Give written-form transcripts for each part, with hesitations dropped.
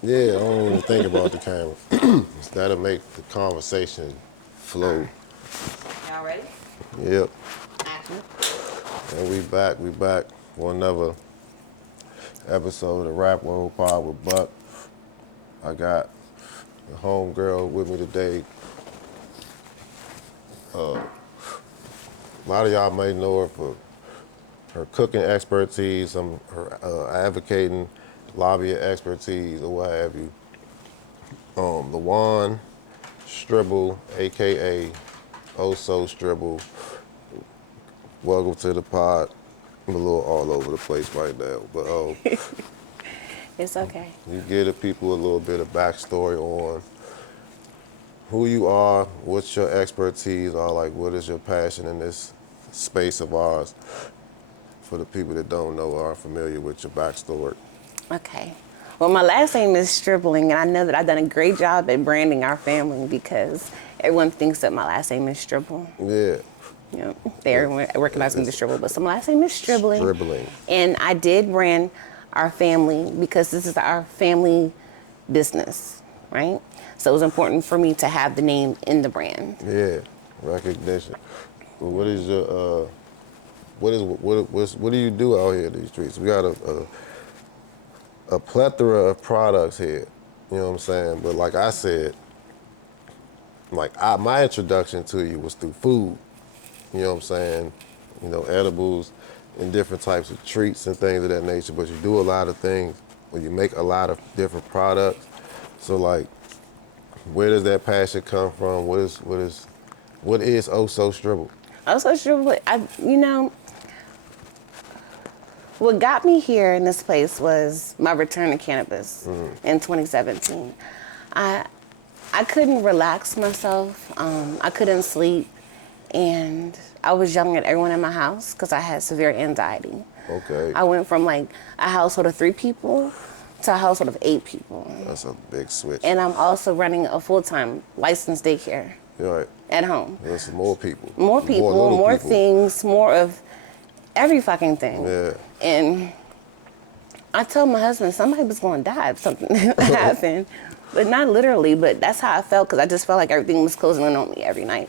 Yeah, I don't even think about the camera. That'll make the conversation flow. Y'all ready? Yep. Action. And we back for another episode of Rap World Pod with Buck. I got the homegirl with me today. A lot of y'all may know her for her cooking expertise, her advocating, lobbying expertise, or what have you. LaWann Stribble, aka Oh'So Stribble. Welcome to the pod. I'm a little all over the place right now, but It's okay. you give the people a little bit of backstory on who you are, what's your expertise are, like what is your passion in this space of ours, for the people that don't know or aren't familiar with your backstory. Okay. Well, my last name is Strib'ling, and I know that I've done a great job at branding our family because everyone thinks that my last name is Stribble. Yeah. You know, they recognize me as Stribble, but so my last name is Strib'ling. Strib'ling. And I did brand our family because this is our family business, right? So it was important for me to have the name in the brand. Yeah, recognition. Well, what is your what do you do out here in these streets? We got a plethora of products here. You know what I'm saying? But like I said, my introduction to you was through food. You know what I'm saying? You know, edibles and different types of treats and things of that nature. But you do a lot of things, or you make a lot of different products. So like, where does that passion come from? What is Oh'So Stribble? Also, Stribble, what got me here in this place was my return to cannabis in 2017. I couldn't relax myself. I couldn't sleep. And I was yelling at everyone in my house because I had severe anxiety. Okay. I went from like a household of 3 people to a household of 8 people. That's a big switch. And I'm also running a full-time licensed daycare Right. at home. There's more people. More people, more things, more of every fucking thing. Yeah. And I told my husband somebody was going to die if something happened. But not literally, but that's how I felt because I just felt like everything was closing in on me every night.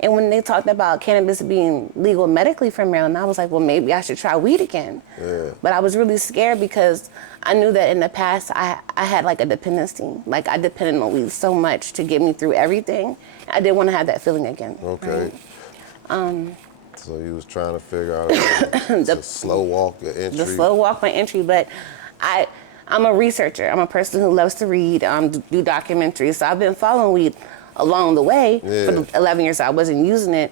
And when they talked about cannabis being legal medically for Maryland, I was like, well, maybe I should try weed again. Yeah. But I was really scared because I knew that in the past I had like a dependency. Like I depended on weed so much to get me through everything. I didn't want to have that feeling again. Okay. Right? So you was trying to figure out to slow walk your entry. The slow walk my entry, but I'm a researcher. I'm a person who loves to read, do documentaries. So I've been following weed along the way for the 11 years I wasn't using it,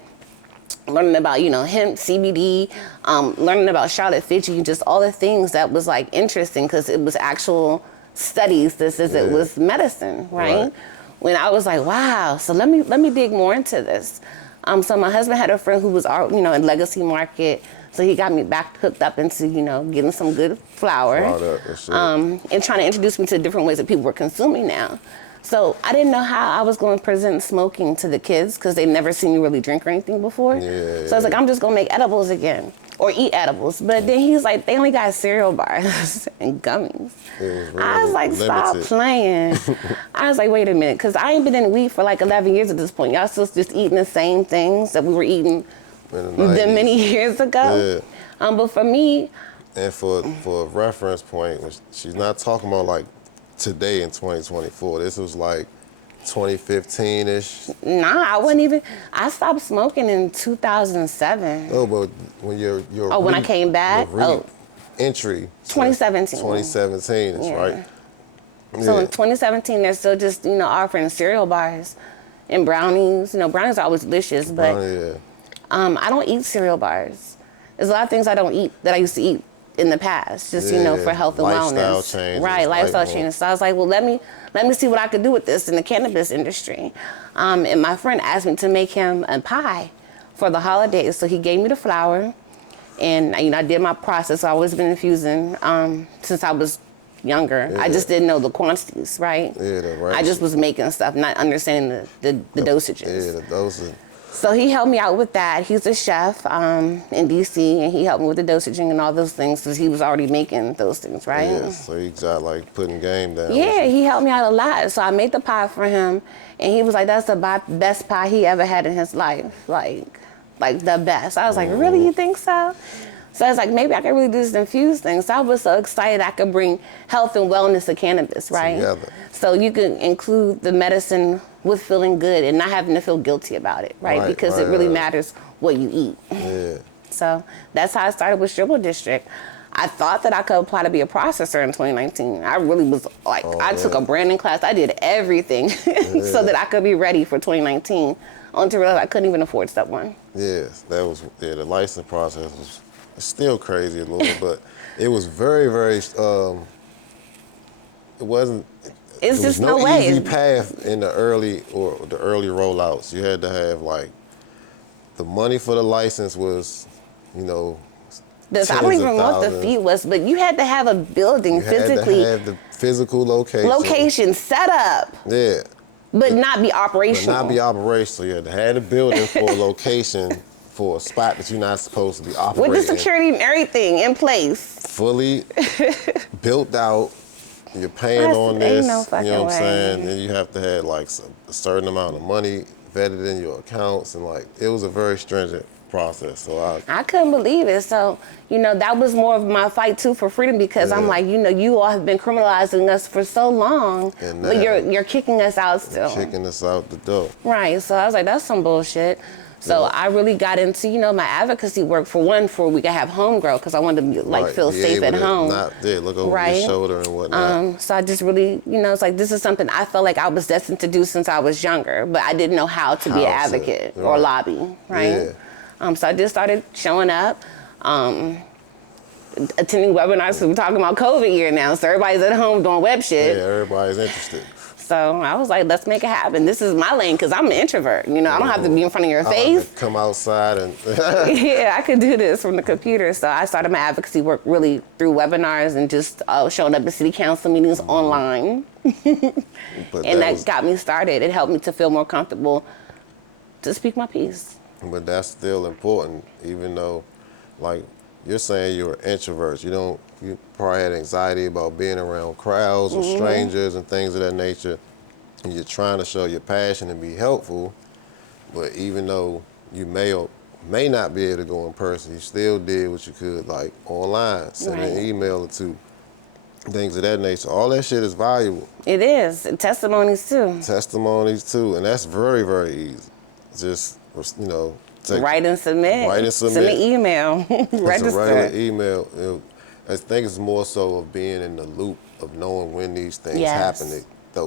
learning about, hemp, CBD, learning about Charlotte Fitchy, just all the things that was like interesting because it was actual studies. This is it was medicine, right? When I was like, wow, so let me dig more into this. So my husband had a friend who was, in Legacy Market. So he got me back hooked up into, getting some good flour and trying to introduce me to different ways that people were consuming now. So I didn't know how I was going to present smoking to the kids because they'd never seen me really drink or anything before. So I was like, I'm just going to make edibles again or eat edibles. But then he's like, they only got cereal bars and gummies. I was like, stop playing. I was like, wait a minute, because I ain't been in weed for like 11 years at this point. Y'all still just eating the same things that we were eating many years ago. Yeah. But for me... And for a reference point, she's not talking about like today in 2024. This was like 2015-ish. Nah, I wasn't even. I stopped smoking in 2007. Oh, but when when I came back? Entry. 2017. 2017, right? So in 2017, they're still just, offering cereal bars and brownies. Brownies are always delicious, but I don't eat cereal bars. There's a lot of things I don't eat that I used to eat in the past, just for health and wellness. Changes, right, lifestyle changes. So I was like, well, let me see what I could do with this in the cannabis industry. And my friend asked me to make him a pie for the holidays. So he gave me the flour, and I did my process. I've always been infusing since I was younger. I just didn't know the quantities, right? Yeah, I just was making stuff, not understanding the dosages. Yeah, the doses. So he helped me out with that. He's a chef in DC, and he helped me with the dosaging and all those things because he was already making those things, right? Yeah, so he got like putting game down. Yeah, he helped me out a lot. So I made the pie for him, and he was like, "That's the best pie he ever had in his life, like the best." I was like, "Really, you think so?" So I was like, maybe I could really do this infused thing. So I was so excited I could bring health and wellness to cannabis, right? Together. So you can include the medicine with feeling good and not having to feel guilty about it, right? Because it really matters what you eat. Yeah. So that's how I started with Stribble District. I thought that I could apply to be a processor in 2019. I really was like, I took a branding class. I did everything so that I could be ready for 2019. Only to realize I couldn't even afford step one. Yes, that was, the license process was still crazy a little bit, but it was very, very, it wasn't, It's there was just no way. easy path in the early rollouts. You had to have like, the money for the license was, you know, I don't even know what the fee was, but you had to have a building physically. You had to have the physical location. Location set up. Yeah. But not be operational. But not be operational. You had to have the building for a location for a spot that you're not supposed to be operating. With the security and everything in place. Fully built out. You're paying on this. Ain't no fucking you know what I'm way. saying? Then you have to have like a certain amount of money vetted in your accounts, and like it was a very stringent process. So I couldn't believe it. So, that was more of my fight too for freedom because I'm like, you all have been criminalizing us for so long, and but you're kicking us out still. Kicking us out the door. Right. So I was like, that's some bullshit. So I really got into, my advocacy work for we could have home grow because I wanted to feel safe at home. Look over your shoulder and whatnot. So I just really, it's like this is something I felt like I was destined to do since I was younger, but I didn't know how to be an advocate or lobby, right? Yeah. So I just started showing up, attending webinars because we're talking about COVID year now, so everybody's at home doing web shit. Yeah, everybody's interested. So I was like, let's make it happen. This is my lane because I'm an introvert. I don't have to be in front of your face. Like to come outside and yeah, I could do this from the computer. So I started my advocacy work really through webinars and just showing up at city council meetings online. And that got me started. It helped me to feel more comfortable to speak my piece. But that's still important, even though, like, you're saying you're an introvert. You probably had anxiety about being around crowds or strangers and things of that nature. And you're trying to show your passion and be helpful, but even though you may or may not be able to go in person, you still did what you could, like online, send an email or two, things of that nature. All that shit is valuable. It is. And testimonies too. And that's very, very easy. Just, write and submit. Send an email. Register. It's a regular email. I think it's more so of being in the loop of knowing when these things happen.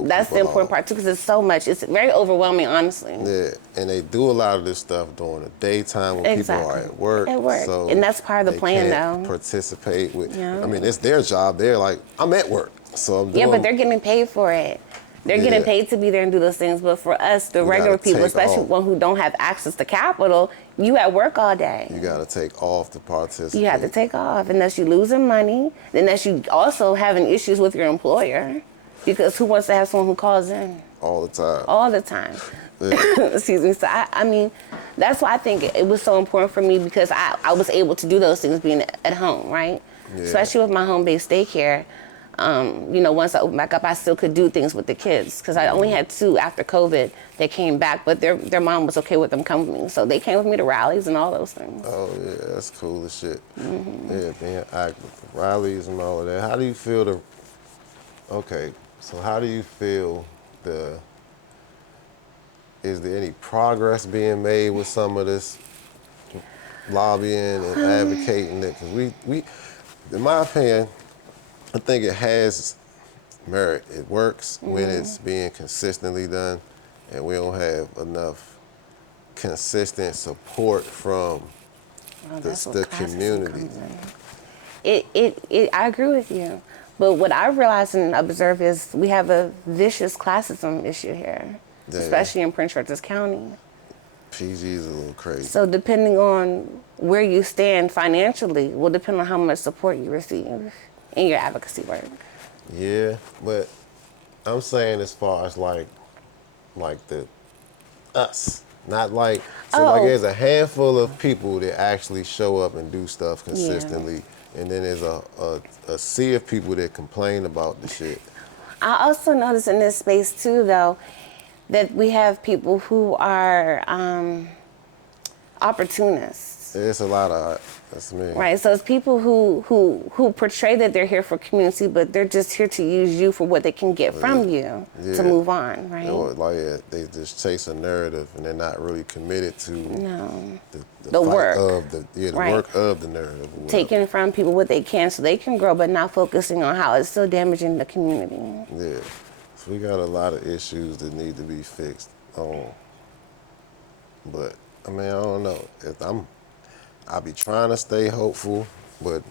That's the important part too, because it's so much. It's very overwhelming, honestly. Yeah, and they do a lot of this stuff during the daytime when people are at work. So and that's part of the plan, though. Participate with. I mean, it's their job. They're like, I'm at work, so I'm doing. Yeah, but they're getting paid for it. They're getting paid to be there and do those things. But for us, the regular people, especially one who don't have access to capital, you at work all day. You got to take off to participate. You have to take off, unless you're losing money, unless you also having issues with your employer. Because who wants to have someone who calls in? All the time. All the time. Excuse me. So, I mean, that's why I think it was so important for me because I was able to do those things being at home, right? Yeah. Especially with my home-based daycare. Once I opened back up, I still could do things with the kids because I only had 2 after COVID that came back, but their mom was okay with them coming with me. So they came with me to rallies and all those things. Oh, yeah, that's cool as shit. Yeah, being active, rallies and all of that. How do you feel how do you feel is there any progress being made with some of this lobbying and advocating it? Because we, in my opinion, I think it has merit. It works when it's being consistently done, and we don't have enough consistent support from the community. I agree with you. But what I realized and observed is we have a vicious classism issue here, especially in Prince George's County. PG is a little crazy. So depending on where you stand financially will depend on how much support you receive in your advocacy work. Yeah, but I'm saying as far as like us, Not like, so Oh. like there's a handful of people that actually show up and do stuff Yeah. consistently. And then there's a sea of people that complain about the shit. I also notice in this space too, though, that we have people who are opportunists. It's a lot of, that's me. Right, so it's people who portray that they're here for community, but they're just here to use you for what they can get from you to move on, right? They just chase a narrative and they're not really committed to The fight work. of the Right. work of the narrative. Or whatever. Taking from people what they can so they can grow, but not focusing on how it's still damaging the community. Yeah, so we got a lot of issues that need to be fixed. But I mean, I don't know. I be trying to stay hopeful, but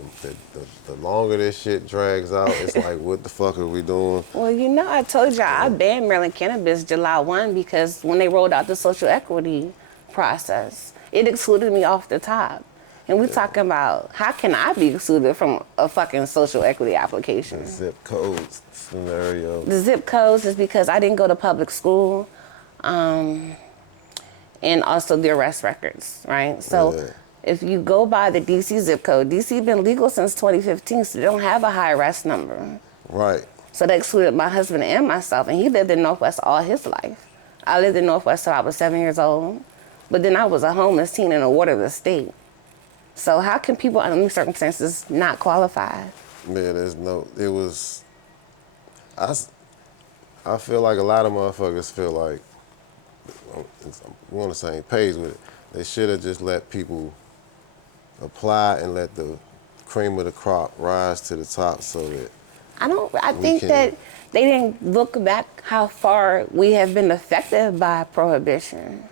the longer this shit drags out, it's like, what the fuck are we doing? Well, you know, I told y'all I banned Maryland cannabis July 1 because when they rolled out the social equity process, it excluded me off the top. And we're talking about how can I be excluded from a fucking social equity application? The zip codes scenario. The zip codes is because I didn't go to public school, and also the arrest records, right? So if you go by the DC zip code, DC been legal since 2015, so they don't have a high arrest number. Right. So they excluded my husband and myself, and he lived in Northwest all his life. I lived in Northwest till I was 7 years old, but then I was a homeless teen in a waterless state. So how can people under these circumstances not qualify? Man, I feel like a lot of motherfuckers feel like we're on the same page with it. They should have just let people apply and let the cream of the crop rise to the top so that I think that they didn't look back how far we have been affected by prohibition.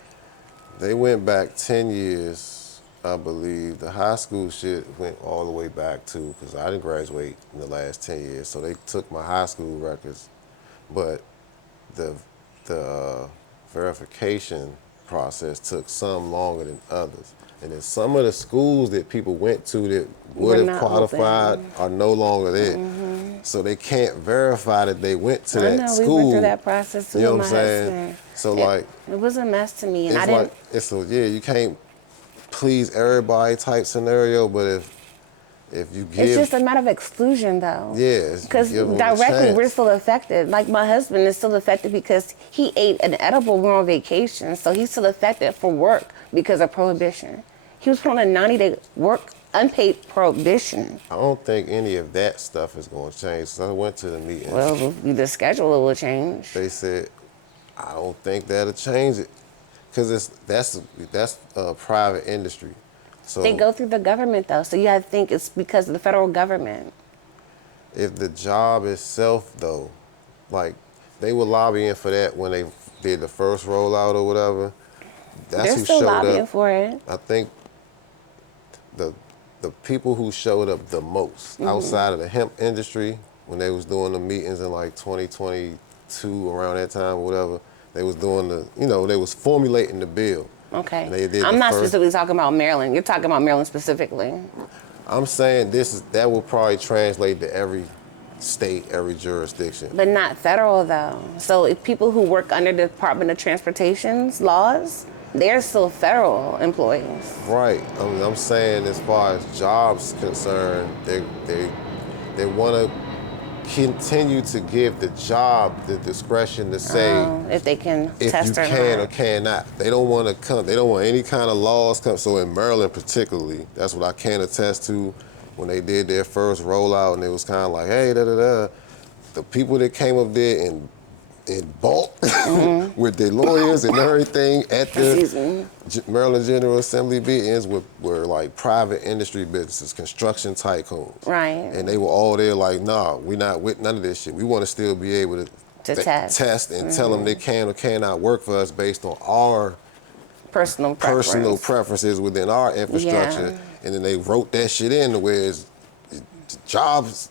they went back 10 years. I believe the high school shit went all the way back to, because I didn't graduate in the last 10 years, so they took my high school records, but the verification process took some longer than others. And then some of the schools that people went to that would have qualified are no longer there. Mm-hmm. So they can't verify that they went to that school. We went through that process too. You know what I'm saying? So it was a mess to me, and you can't please everybody type scenario, but if you give, it's just a matter of exclusion, though. Yeah, because directly we're still affected. Like my husband is still affected because he ate an edible when on vacation, so he's still affected for work because of prohibition. He was put on a 90-day work unpaid prohibition. I don't think any of that stuff is going to change. So I went to the meeting. Well, the schedule will change. They said, I don't think that'll change it. Because that's a private industry. So they go through the government, though, so you have to think it's because of the federal government. If the job itself, though, like they were lobbying for that when they did the first rollout or whatever. That's They're who still showed lobbying up. for it. I think the people who showed up the most outside of the hemp industry when they was doing the meetings in like 2022 around that time or whatever. They was doing they was formulating the bill. Okay. I'm not specifically talking about Maryland. You're talking about Maryland specifically. I'm saying that will probably translate to every state, every jurisdiction. But not federal, though. So if people who work under the Department of Transportation's laws, they're still federal employees. Right. I'm saying as far as jobs concerned, they want to continue to give the job the discretion to say if they can if test you can or cannot. They don't want to come. They don't want any kind of laws come. So in Maryland particularly, that's what I can attest to. When they did their first rollout, and it was kind of like, hey, the people that came up there in bulk with their lawyers and everything at the Maryland General Assembly meetings were like private industry businesses, construction tycoons. Right. And they were all there like, nah, we're not with none of this shit. We want to still be able to test and tell them they can or cannot work for us based on our personal preferences within our infrastructure. Yeah. And then they wrote that shit in to where it's jobs,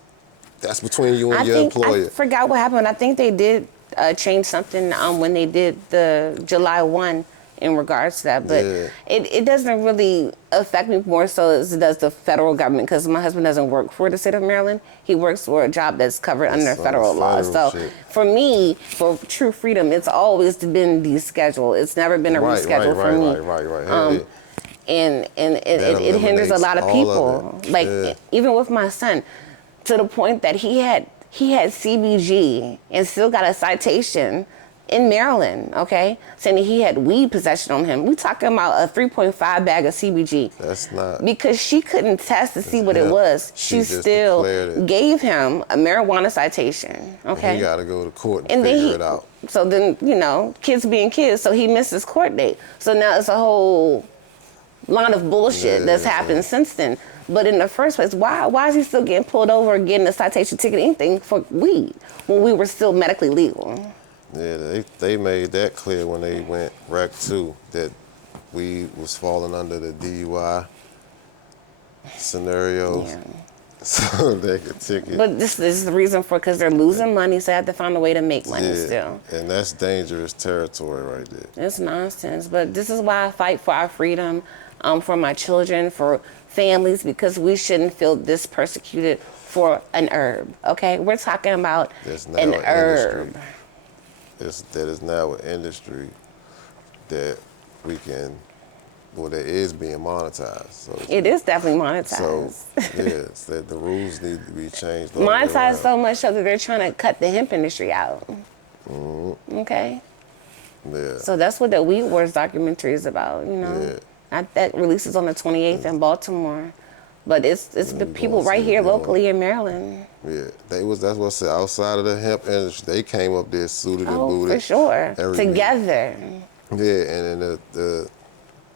that's between you and your employer. I forgot what happened. I think they did change something when they did the July 1 in regards to that. But it doesn't really affect me more so as it does the federal government, because my husband doesn't work for the state of Maryland. He works for a job that's covered under federal law. So for me, for true freedom, it's always been descheduled. It's never been a reschedule for me. Right. And it hinders a lot of people. Like even with my son, to the point that he had CBG and still got a citation in Maryland, okay, saying that he had weed possession on him. We talking about a 3.5 bag of CBG. That's not... Because she couldn't test to see what it was. She still gave him a marijuana citation, okay? And he got to go to court and figure it out. So then, you know, kids being kids, so he missed his court date. So now it's a whole line of bullshit that's happened since then. But in the first place, why is he still getting pulled over, getting a citation ticket, anything for weed when we were still medically legal? Yeah, they made that clear when they went Rec 2 that weed was falling under the DUI scenarios. Yeah. So they could ticket. But this is the reason for, because they're losing money, so they have to find a way to make money still. And that's dangerous territory right there. It's nonsense. But this is why I fight for our freedom, for my children, for families, because we shouldn't feel this persecuted for an herb, okay? We're talking about an herb. That is now an industry that we can, well, that is being monetized. So it is definitely monetized. So, yes, that the rules need to be changed. Monetized so much so that they're trying to cut the hemp industry out. Mm-hmm. Okay? Yeah. So that's what the Weed Wars documentary is about, you know? Yeah. That releases on the 28th in Baltimore. But it's the people right here locally in Maryland. Yeah, that's what I said. Outside of the hemp industry, they came up there suited and booted. For sure. Everything. Together. Yeah, and then the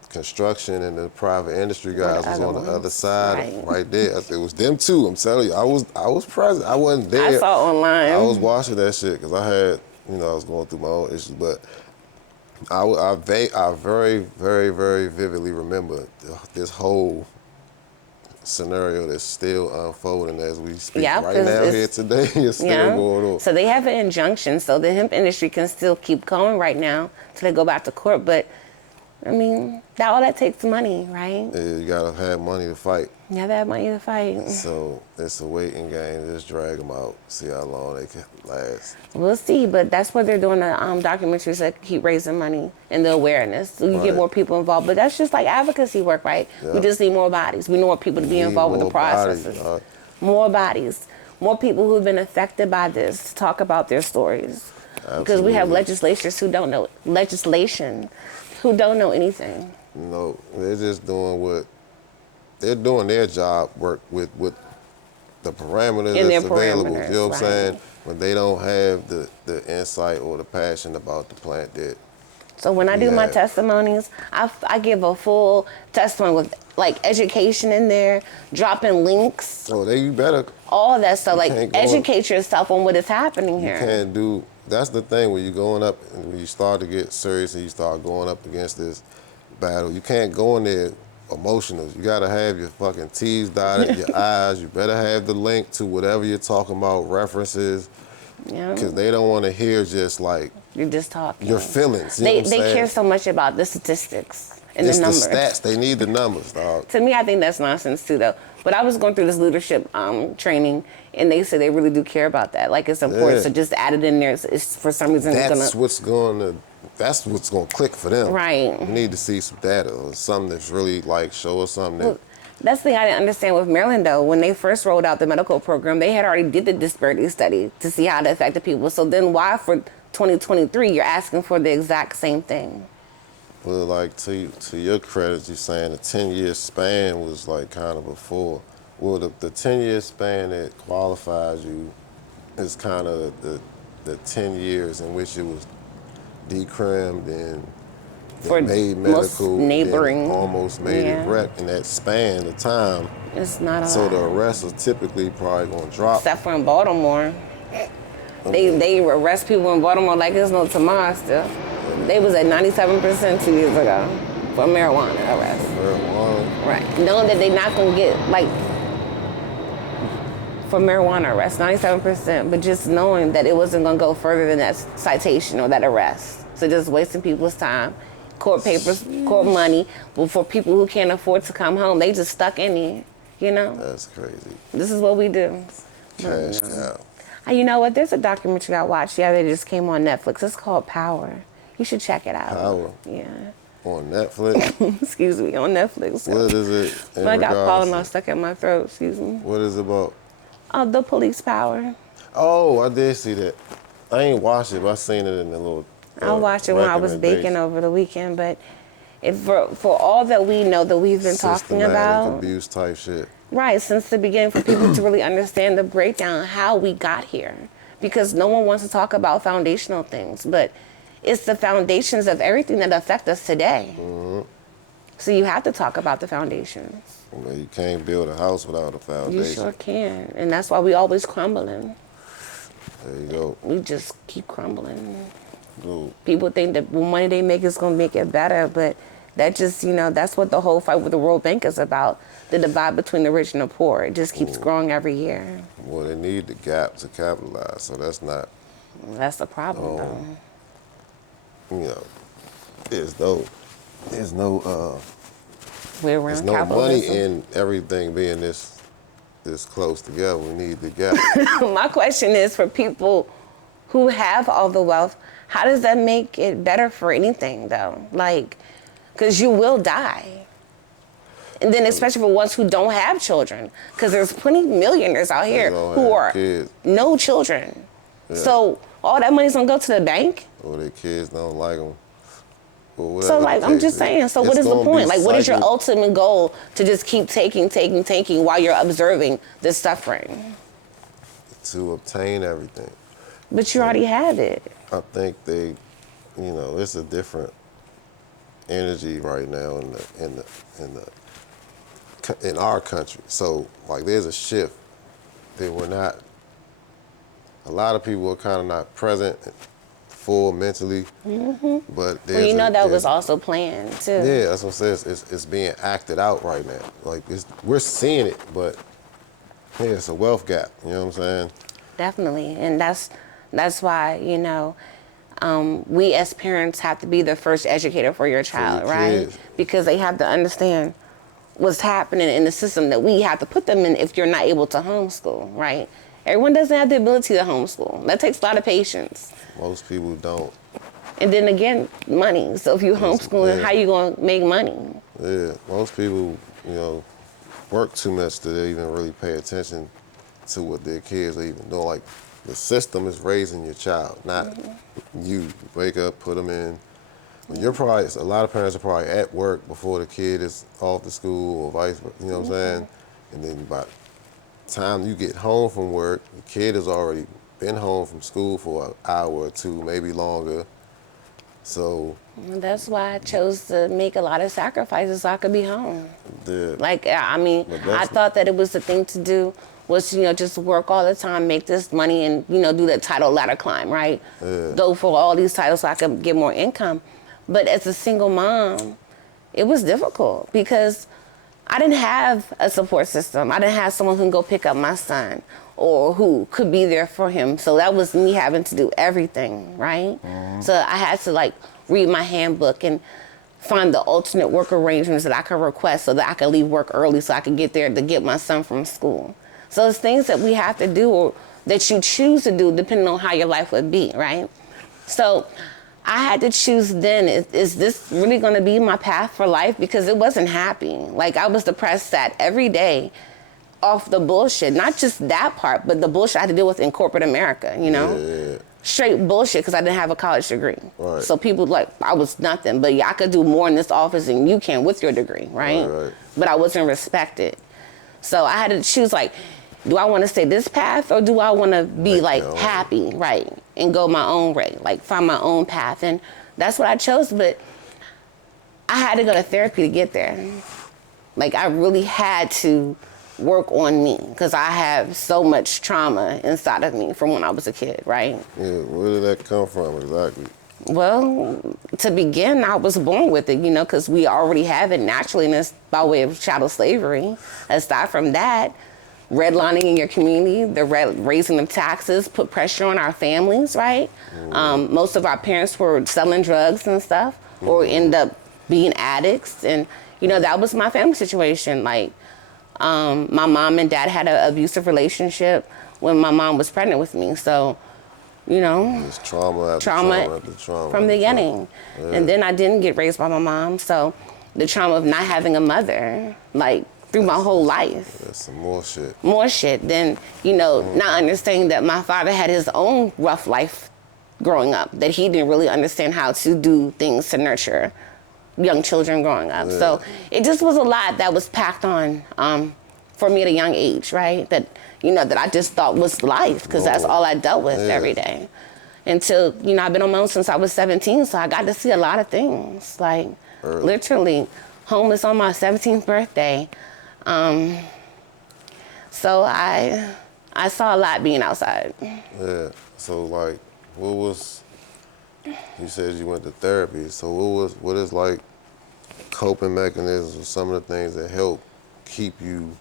construction and the private industry guys was on the other side, right there. It was them too. I'm telling you, I was present. I wasn't there. I saw online. I was watching that shit because I had, I was going through my own issues, but I very, very, very vividly remember this whole scenario that's still unfolding as we speak. Right now here today, it's still going on. So they have an injunction, so the hemp industry can still keep going right now till they go back to court. But I mean, all that takes money, right? Yeah, you gotta have money to fight. You have to have money to fight. So it's a waiting game. Just drag them out, see how long they can last. We'll see, but that's what they're doing. The documentaries that keep raising money and the awareness. So you get more people involved, but that's just like advocacy work, right? Yep. We just need more bodies. We want people to be involved with the processes. More bodies, more people who've been affected by this to talk about their stories. Absolutely. Because we have legislators who don't know who don't know anything. No, they're just doing they're doing their job work with the parameters that's available. You know what I'm saying? When they don't have the insight or the passion about the plant that. So when I do my testimonies, I give a full testimony with like education in there, dropping links. Oh, you better. All that stuff, like educate yourself on what is happening here. You can't do. That's the thing when you're going up and when you start to get serious and you start going up against this battle. You can't go in there emotional. You gotta have your fucking T's dotted, your I's. You better have the link to whatever you're talking about, references. Yeah. Because they don't want to hear just like you're just talking. Your feelings. You they care so much about the statistics and the numbers. The stats. They need the numbers, dog. To me, I think that's nonsense too, though. But I was going through this leadership training, and they said they really do care about that. Like it's important, so just add it in there. It's for some reason, that's what's going to click for them. Right. We need to see some data or something that's really like show us something. Well, that's the thing I didn't understand with Maryland, though. When they first rolled out the medical program, they had already did the disparity study to see how it affected people. So then why for 2023 you're asking for the exact same thing? Well, like to your credit, you're saying the 10-year span was like kind of before. Well, the 10-year span that qualifies you is kind of the 10 years in which it was decrimmed and made medical, neighboring, almost made it rec in that span of time. It's not a so lot. The arrests are typically probably going to drop. Except for in Baltimore. They arrest people in Baltimore like there's no tomorrow still. They was at 97% 2 years ago for marijuana arrests. Marijuana? Right. Knowing that they're not going to get, like, for marijuana arrests, 97%, but just knowing that it wasn't going to go further than that citation or that arrest. So just wasting people's time court papers, court money. But for people who can't afford to come home, they just stuck in here, you know? That's crazy. This is what we do. Cashed out. You know what? There's a documentary I watched. Yeah, they just came on Netflix. It's called Power. You should check it out. Power? Yeah. On Netflix? Excuse me, on Netflix. What is it? I got pollen all stuck in my throat. Excuse me. What is it about? Oh, the police power. Oh, I did see that. I ain't watched it, but I seen it in the little. I watched it when I was baking over the weekend, but for all that we know that we've been talking about, abuse type shit. Right, since the beginning, for people to really understand the breakdown, how we got here, because no one wants to talk about foundational things, but it's the foundations of everything that affect us today. Mm-hmm. So you have to talk about the foundations. Well, you can't build a house without a foundation. You sure can, and that's why we always crumbling. There you go. We just keep crumbling. Ooh. People think that the money they make is going to make it better, but that just, that's what the whole fight with the World Bank is about, the divide between the rich and the poor. It just keeps growing every year. Well, they need the gap to capitalize, so that's not... That's the problem, though. There's no money in everything being this close together. We need the gap. My question is, for people who have all the wealth, how does that make it better for anything, though? Like, because you will die. And then especially for ones who don't have children, because there's plenty of millionaires out here who are no children. Yeah. So all that money's going to go to the bank? Or their kids don't like them. So, like, I'm just saying, so what is the point? Like, what is your ultimate goal to just keep taking while you're observing this suffering? To obtain everything. But you already have it. I think it's a different energy right now in our country. So, like, there's a shift that a lot of people are kind of not present, full mentally, but that was also planned too. Yeah, that's what I'm saying. It's being acted out right now. Like, we're seeing it, but yeah, it's a wealth gap. You know what I'm saying? Definitely, and that's why we as parents have to be the first educator for your child, right? Because they have to understand what's happening in the system that we have to put them in if you're not able to homeschool, right? Everyone doesn't have the ability to homeschool. That takes a lot of patience. Most people don't. And then again, money. So if you homeschool, how you going to make money? Yeah, most people, work too much to even really pay attention to what their kids are even doing. Like, the system is raising your child, not you. Wake up, put them in. A lot of parents are probably at work before the kid is off to school or vice versa, you know what I'm saying? And then by the time you get home from work, the kid has already been home from school for an hour or two, maybe longer. So that's why I chose to make a lot of sacrifices so I could be home. Yeah. Like, I thought that it was the thing to do was, just work all the time, make this money and, do the title ladder climb, right? Yeah. Go for all these titles so I could get more income. But as a single mom, it was difficult because I didn't have a support system. I didn't have someone who can go pick up my son or who could be there for him. So that was me having to do everything, right? So I had to read my handbook and find the alternate work arrangements that I could request so that I could leave work early so I could get there to get my son from school. So it's things that we have to do or that you choose to do depending on how your life would be, right? So I had to choose then, is this really going to be my path for life? Because it wasn't happy. Like, I was depressed every day off the bullshit. Not just that part, but the bullshit I had to deal with in corporate America, Yeah. Straight bullshit because I didn't have a college degree. Right. So people I was nothing, but I could do more in this office than you can with your degree, right? Right. But I wasn't respected. So I had to choose, do I want to stay this path or do I want to be happy, right? And go my own way, find my own path. And that's what I chose, but I had to go to therapy to get there. I really had to work on me because I have so much trauma inside of me from when I was a kid, right? Yeah, where did that come from exactly? Well, to begin, I was born with it, because we already have it naturally, and it's by way of chattel slavery. Aside from that, redlining in your community, the raising of taxes put pressure on our families, right? Most of our parents were selling drugs and stuff, or end up being addicts. And, you know, that was my family situation. Like, my mom and dad had an abusive relationship when my mom was pregnant with me. So, you know, it's trauma after trauma after trauma from the beginning. Yeah. And then I didn't get raised by my mom. So the trauma of not having a mother, like, through my whole life. That's some more shit. More shit. Then, you know, not understanding that my father had his own rough life growing up, that he didn't really understand how to do things to nurture young children growing up. Yeah. So it just was a lot that was packed on for me at a young age, right? That, you know, that I just thought was life, because that's all I dealt with every day. Until, you know, I've been on my own since I was 17, so I got to see a lot of things. Like, literally, homeless on my 17th birthday. So I saw a lot being outside. Yeah. So, like, what was, you said you went to therapy, so what is like coping mechanisms or some of the things that help keep you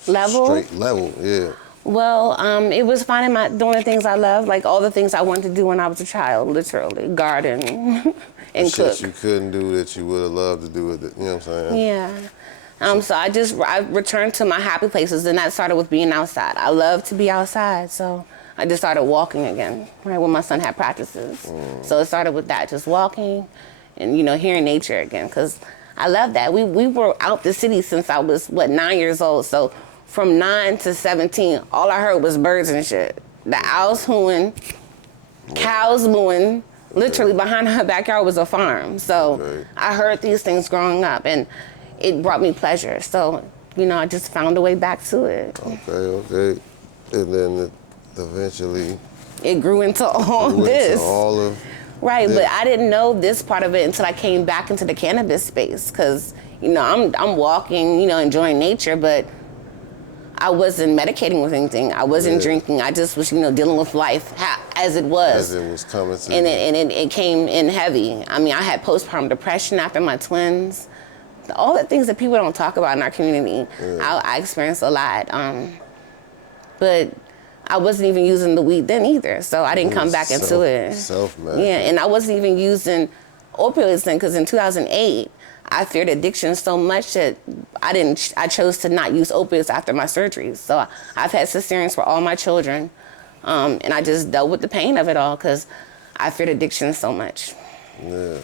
straight level? Yeah. Well, it was doing the things I love, like all the things I wanted to do when I was a child, literally, garden and cook. Shit you couldn't do that you would have loved to do with it, you know what I'm saying? Yeah. So I returned to my happy places, and that started with being outside. I love to be outside, so I just started walking again, right, when my son had practices. So it started with that, just walking and, you know, hearing nature again, because I love that. We were out the city since I was, 9 years old, so from 9 to 17, all I heard was birds and shit. The owls hooting, cows mooing. Literally behind our backyard was a farm. So I heard these things growing up, and it brought me pleasure. So, you know, I just found a way back to it. Okay. And then eventually it grew into all this. Into all of right, but I didn't know this part of it until I came back into the cannabis space, because, you know, I'm walking, you know, enjoying nature, but I wasn't medicating with anything. I wasn't drinking. I just was, you know, dealing with life as it was. As it was coming to and it came in heavy. I mean, I had postpartum depression after my twins. All the things that people don't talk about in our community, I experienced a lot. But I wasn't even using the weed then either, so I didn't come back into it. Self-medicate. Yeah, and I wasn't even using opioids then, because in 2008, I feared addiction so much that I chose to not use opioids after my surgeries. So I've had cesareans for all my children, and I just dealt with the pain of it all because I feared addiction so much. Yeah.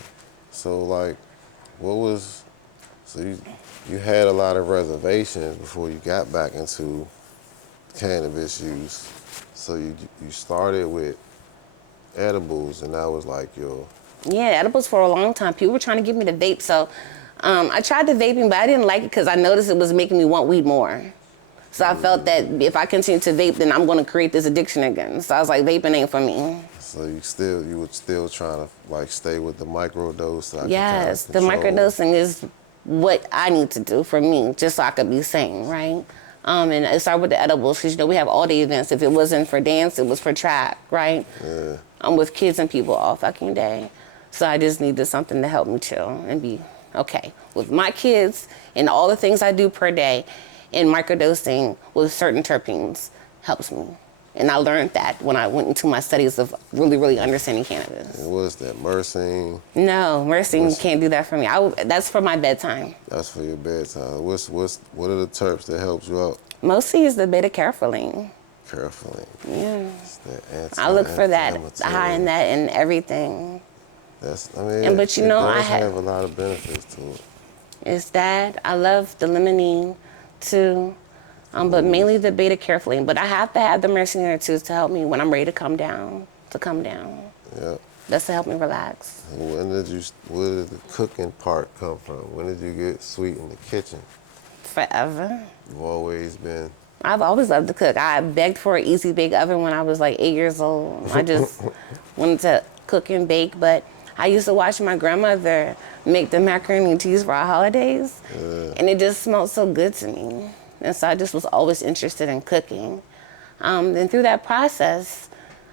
So, like, so you had a lot of reservations before you got back into cannabis use. So you started with edibles, and that was like your... Yeah, edibles for a long time. People were trying to get me to vape, so I tried the vaping, but I didn't like it because I noticed it was making me want weed more. So I felt that if I continue to vape, then I'm going to create this addiction again. So I was like, vaping ain't for me. So you were still trying to like stay with the microdose. So yes, the microdosing is what I need to do for me, just so I could be sane, right? And it started with the edibles, because, you know, we have all day events. If it wasn't for dance, it was for track, right? Yeah. I'm with kids and people all fucking day. So I just needed something to help me chill and be okay with my kids and all the things I do per day. And microdosing with certain terpenes helps me. And I learned that when I went into my studies of really, really understanding cannabis. And what is that, myrcene? No, myrcene can't do that for me. That's for my bedtime. That's for your bedtime. What are the terps that helps you out? Mostly is the beta-carotene. Carotene. Yeah. It's that I look for that, high in that and everything. But you know, I have a lot of benefits to it. It's that. I love the limonene too, but mainly the beta-carotene. But I have to have the myrcene too to help me when I'm ready to come down. Yeah. That's to help me relax. Where did the cooking part come from? When did you get sweet in the kitchen? Forever. You've always been. I've always loved to cook. I begged for an easy bake oven when I was like 8 years old. I just wanted to cook and bake, but I used to watch my grandmother make the macaroni and cheese for our holidays, and it just smelled so good to me. And so I just was always interested in cooking. Then through that process,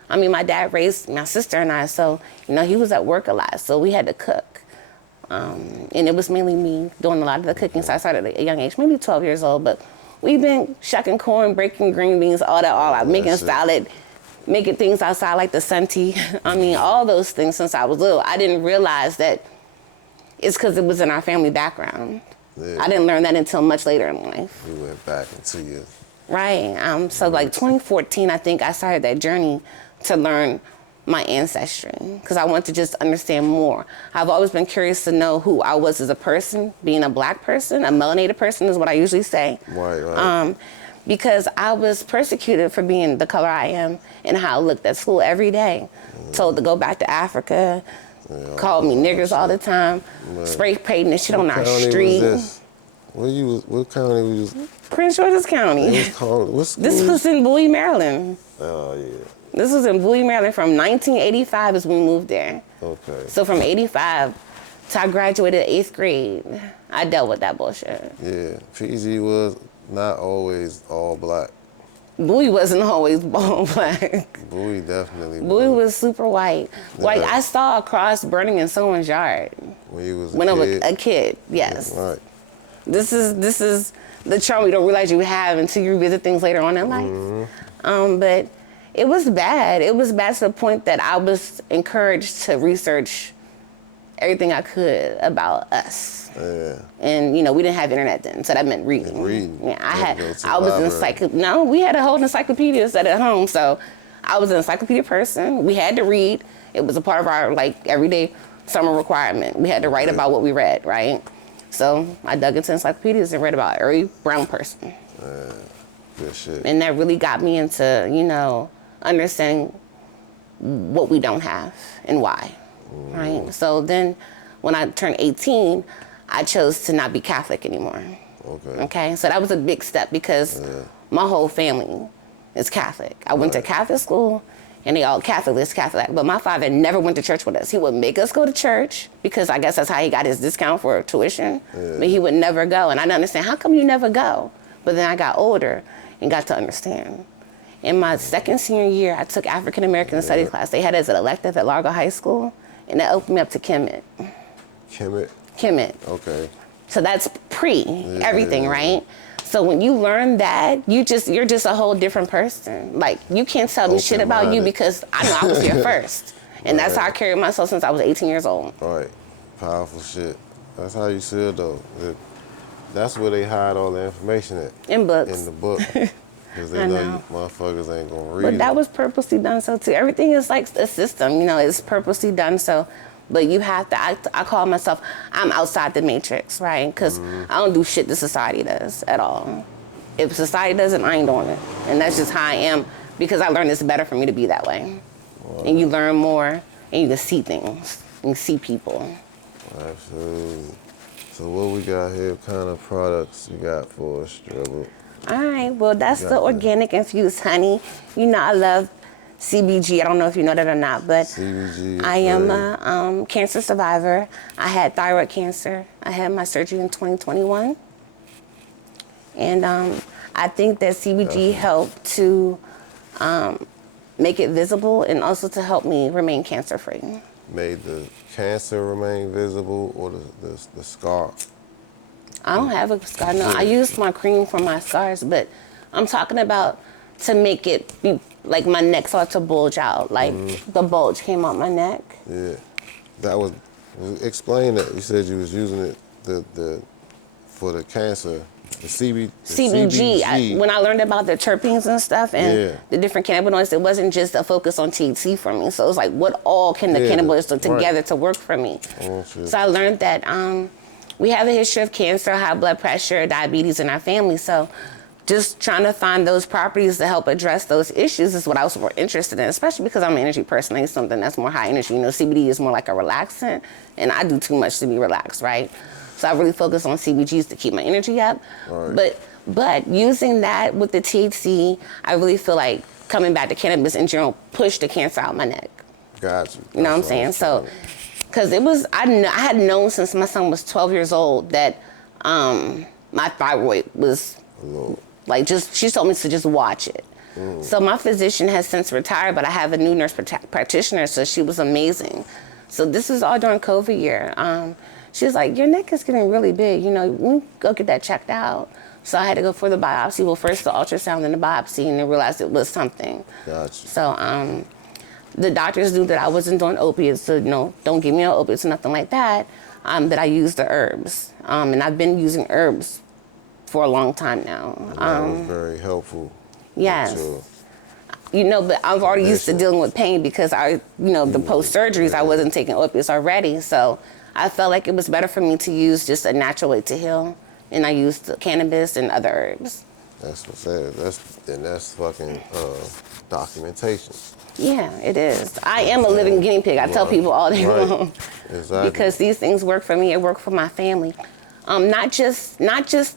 I mean, my dad raised my sister and I, so, you know, he was at work a lot, so we had to cook. And it was mainly me doing a lot of the cooking, so I started at a young age, maybe 12 years old, but we've been shucking corn, breaking green beans, all out, making salad, making things outside like the Senti. I mean, all those things since I was little. I didn't realize that it's because it was in our family background. Yeah. I didn't learn that until much later in life. You went back into your... Right. So like 2014, I think I started that journey to learn my ancestry because I wanted to just understand more. I've always been curious to know who I was as a person, being a black person, a melanated person is what I usually say. Right. Because I was persecuted for being the color I am and how I looked at school every day. Told to go back to Africa, called me niggers all the time, spray painting this shit on our street. What county was this? Prince George's County. This was in Bowie, Maryland. Oh, yeah. This was in Bowie, Maryland from 1985 is when we moved there. Okay. So from 85 to I graduated 8th grade, I dealt with that bullshit. Yeah, PG was not always all black. Bowie wasn't always all black. Bowie definitely was. Bowie was super white. Yeah. Like I saw a cross burning in someone's yard. When you was when I was a kid, yes. Yeah, right. This is the charm you don't realize you have until you revisit things later on in life. But it was bad. It was bad to the point that I was encouraged to research everything I could about us. Yeah. And we didn't have internet then, so that meant reading. Yeah, we had a whole encyclopedia set at home, so I was an encyclopedia person. We had to read. It was a part of our everyday summer requirement. We had to write about what we read, right? So I dug into encyclopedias and read about every brown person. Good shit. And that really got me into, understanding what we don't have and why, right? So then when I turned 18, I chose to not be Catholic anymore. Okay, so that was a big step because my whole family is Catholic. I went to Catholic school and they all Catholic, but my father never went to church with us. He would make us go to church because I guess that's how he got his discount for tuition, but he would never go. And I didn't understand, how come you never go? But then I got older and got to understand. In my second senior year, I took African American Studies class. They had it as an elective at Largo High School, and that opened me up to Kemet. Kemet. Okay. So that's everything, right? So when you learn that, you're just a whole different person. Like, you can't tell me shit about you because I know I was here first. And that's how I carried myself since I was 18 years old. Right. Powerful shit. That's how you should, though. That's where they hide all the information at. In books. In the book. Because they know you motherfuckers ain't going to read But that was purposely done so, too. Everything is like a system, it's purposely done so. But you have to, I call myself, I'm outside the matrix, right? Because I don't do shit that society does at all. If society does it, I ain't doing it. And that's just how I am, because I learned it's better for me to be that way. Wow. And you learn more, and you can see things, and see people. Absolutely. So what we got here, what kind of products you got for us, Stribble? All right, well, that's the organic infused honey. I love CBG. I don't know if you know that or not, but CBG I am a cancer survivor. I had thyroid cancer. I had my surgery in 2021. And I think that CBG helped to make it visible and also to help me remain cancer-free. Made the cancer remain visible or the scar? I don't have a scar, no. I used my cream for my scars, but I'm talking about to make it be like my neck started to bulge out, like the bulge came out my neck. Yeah, that was, explain that. You said you was using it for the cancer, the CBG. When I learned about the terpenes and stuff and the different cannabinoids, it wasn't just a focus on THC for me. So it was like, what all can the cannabinoids do together to work for me? Oh, so I learned that we have a history of cancer, high blood pressure, diabetes in our family. So just trying to find those properties to help address those issues is what I was more interested in, especially because I'm an energy person. I need something that's more high energy. CBD is more like a relaxant, and I do too much to be relaxed, right? So I really focus on CBGs to keep my energy up. Right. But using that with the THC, I really feel like coming back to cannabis in general pushed the cancer out my neck. Gotcha. You know what I'm saying? So, because I had known since my son was 12 years old that my thyroid was she told me to just watch it. So my physician has since retired, but I have a new nurse practitioner, so she was amazing. So this was all during COVID year. She was like, your neck is getting really big. We go get that checked out. So I had to go for the biopsy. Well, first the ultrasound, then the biopsy, and then realized it was something. Gotcha. So the doctors knew that I wasn't doing opiates, so no, don't give me no opiates or nothing like that. That I used the herbs, and I've been using herbs for a long time now. That was very helpful. Yes. Sure. You know, but I'm already used to dealing with pain because the post surgeries, I wasn't taking opiates already. So I felt like it was better for me to use just a natural way to heal. And I used cannabis and other herbs. That's what's sad. That's fucking documentation. Yeah, it is. I am a living guinea pig. I tell people all day long. Exactly. Because these things work for me. It worked for my family. Not just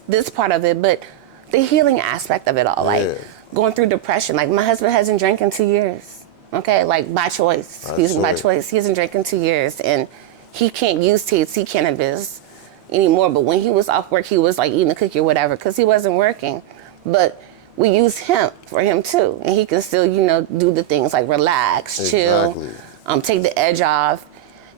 this part of it, but the healing aspect of it all. Like going through depression. Like my husband hasn't drank in 2 years. Okay, like by choice. By choice. He hasn't drank in 2 years, and he can't use THC cannabis anymore. But when he was off work, he was like eating a cookie or whatever because he wasn't working. But we use hemp for him too, and he can still, do the things like relax, chill, take the edge off,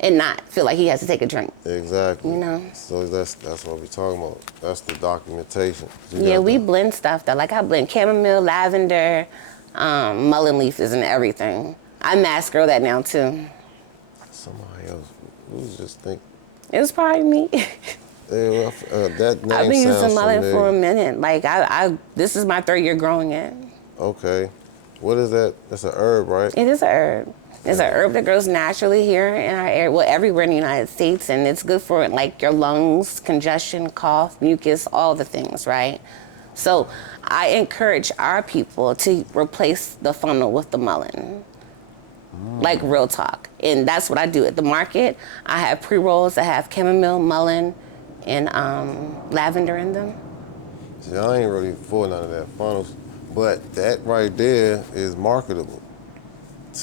and not feel like he has to take a drink. Exactly. So that's what we're talking about. That's the documentation. We blend stuff though. Like I blend chamomile, lavender, mullein leaf is in everything. I mask grow that now too. Somebody else. Who was just thinking? It was probably me. That name I've been using mullein familiar. for a minute. Like this is my 3rd year growing it. Okay. What is that? That's an herb, right? It is an herb. It's an herb that grows naturally here in our area, well, everywhere in the United States, and it's good for like your lungs, congestion, cough, mucus, all the things, right? So I encourage our people to replace the funnel with the mullein. Like real talk. And that's what I do at the market. I have pre-rolls that have chamomile, mullein, and lavender in them. See, I ain't really for none of that funnels, but that right there is marketable.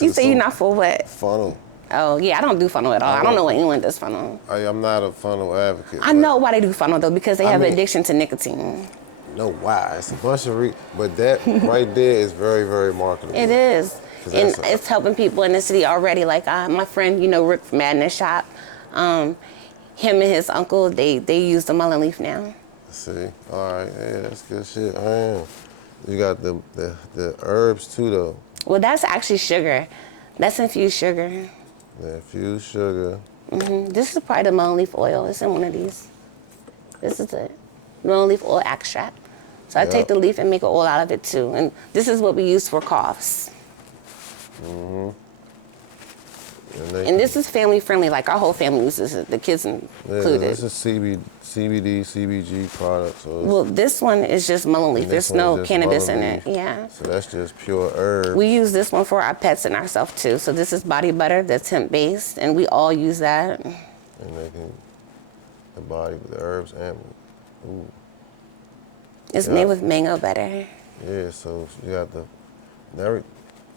You say you're not for what? Funnel. Oh, yeah, I don't do funnel at all. I don't know what anyone does funnel. I'm not a funnel advocate. I know why they do funnel, though, because they have addiction to nicotine. No, why? It's a bunch of but that right there is very, very marketable. It is. And it's helping people in the city already. Like my friend, Rick from Madness Shop, him and his uncle, they use the mullein leaf now. See, all right, yeah, that's good shit. You got the herbs too, though. Well, that's actually sugar. That's infused sugar. The infused sugar. This is probably the mullein leaf oil. It's in one of these. This is the mullein leaf oil extract. So I take the leaf and make an oil out of it too. And this is what we use for coughs. And this is family friendly. Like our whole family uses it. The kids included. Yeah, this is CBD, CBG products. Well, this one is just mullein leaf. There's no cannabis in it. Yeah. So that's just pure herb. We use this one for our pets and ourselves too. So this is body butter that's hemp based, and we all use that. And making the body with the herbs and it's made with mango butter. Yeah. So you got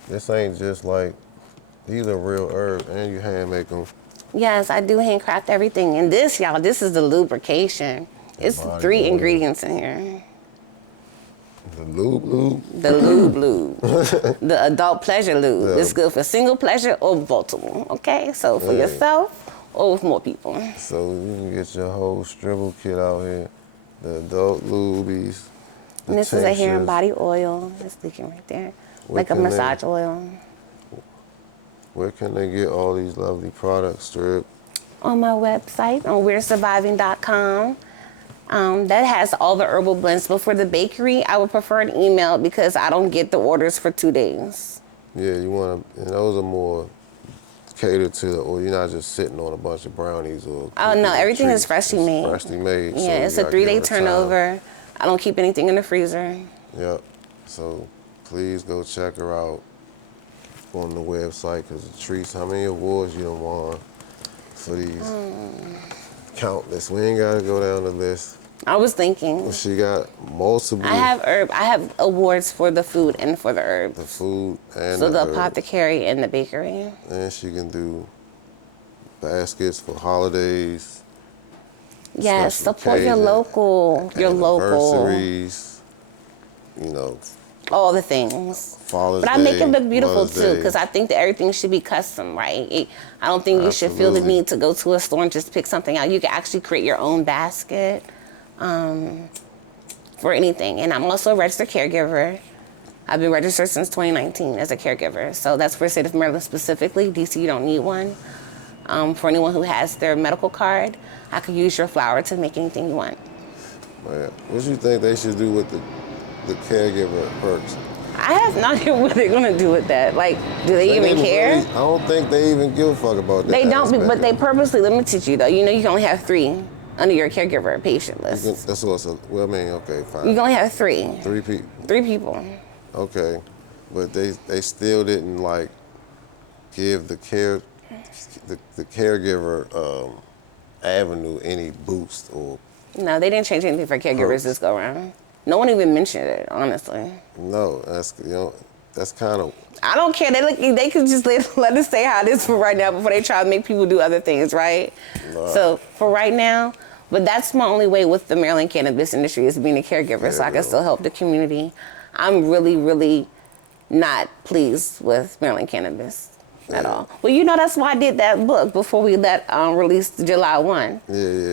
this ain't just like. These are real herbs, and you hand make them. Yes, I do handcraft everything. And this, y'all, this is the lubrication. It's 3 ingredients in here. The lube? The lube. The adult pleasure lube. It's good for single pleasure or multiple, okay? So for yourself or with more people. So you can get your whole stribble kit out here. The adult lubies. And this is a hair and body oil. It's leaking right there. Like a massage oil. Where can they get all these lovely products, Strib? On my website, on we'resurviving.com. That has all the herbal blends. But for the bakery, I would prefer an email because I don't get the orders for 2 days. Yeah, and those are more catered to, or you're not just sitting on a bunch of brownies or. Oh no, everything is freshly made. Freshly made. Yeah, it's a 3-day turnover. I don't keep anything in the freezer. Yep. So please go check her out on the website because the treats, how many awards you done won for these? Countless. We ain't got to go down the list. I was thinking. She got multiple. I have awards for the food and for the herbs. The food and so the herbs. apothecary and the bakery. And she can do baskets for holidays. Yes, support your local. Anniversaries. All the things. Father's but I Day, make it look beautiful Mother's too, Day. because I think that everything should be custom, right? I don't think you should feel the need to go to a store and just pick something out. You can actually create your own basket. for anything. And I'm also a registered caregiver. I've been registered since 2019 as a caregiver. So that's for the state of Maryland specifically. DC, you don't need one. For anyone who has their medical card, I could use your flower to make anything you want. Man, what do you think they should do with the caregiver perks? I have no idea what they're gonna do with that. Like, do they even care? Really, I don't think they even give a fuck about that. They don't, but they purposely limited you though. You know, you can only have 3 under your caregiver patient list. That's also, well, I mean, okay, fine. You can only have 3. 3 people. 3 people. Okay, but they still didn't like give the caregiver avenue any boost or. No, they didn't change anything for caregivers this go around. No one even mentioned it, honestly. No, that's kind of. I don't care. They could just let us stay how it is for right now before they try to make people do other things, right? No. So for right now, but that's my only way with the Maryland cannabis industry is being a caregiver, so I can still help the community. I'm really, really not pleased with Maryland cannabis at all. Well, you know, that's why I did that book before we released July 1.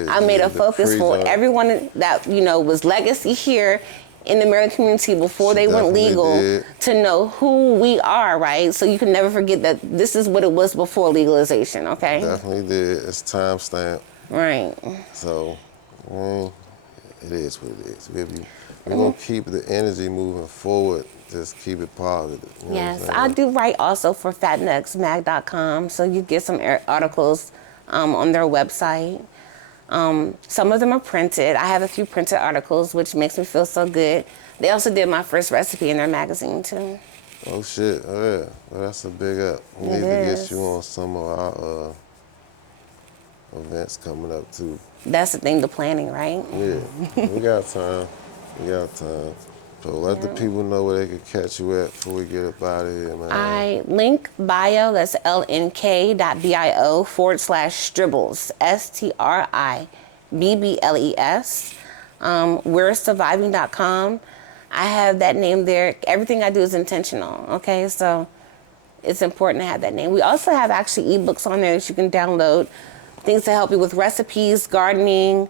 I made a focus for everyone that, you know, was legacy here in the Maryland community before they went legal to know who we are, right? So you can never forget that this is what it was before legalization, okay? Definitely did. It's time stamp. Right. So, it is what it is. We're going to keep the energy moving forward. Just keep it positive. You know yes, I do write also for fatnutsmag.com, so you get some articles on their website. Some of them are printed. I have a few printed articles, which makes me feel so good. They also did my first recipe in their magazine, too. Oh, shit. Oh, yeah. Well, that's a big up. We need to get you on some of our events coming up, too. That's the thing, the planning, right? Yeah. We got time. So let the people know where they can catch you at before we get up out of here, man. I link bio, that's lnk.bio/Stribbles, STRIBBLES. We're surviving.com. I have that name there. Everything I do is intentional, okay? So it's important to have that name. We also have actually ebooks on there that you can download. Things to help you with recipes, gardening,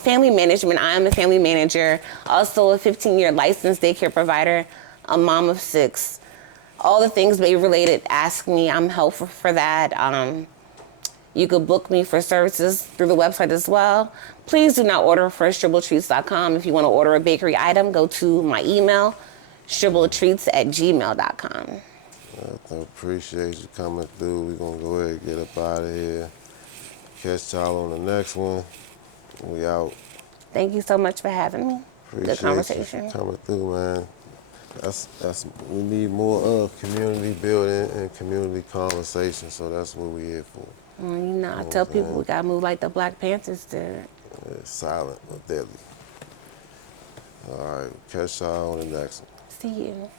family management. I am a family manager, also a 15-year licensed daycare provider, a mom of 6. All the things baby related, ask me. I'm helpful for that. You could book me for services through the website as well. Please do not order for stribbltreats.com. If you want to order a bakery item, go to my email, stribbltreats@gmail.com. I appreciate you coming through. We're going to go ahead and get up out of here. Catch y'all on the next one. We out. Thank you so much for having me. Appreciate good conversation. You coming through, man. We need more of community building and community conversation, so that's what we're here for. Well, you know, I tell people we gotta move like the Black Panthers did. Silent but deadly. All right, catch y'all on the next one. See you.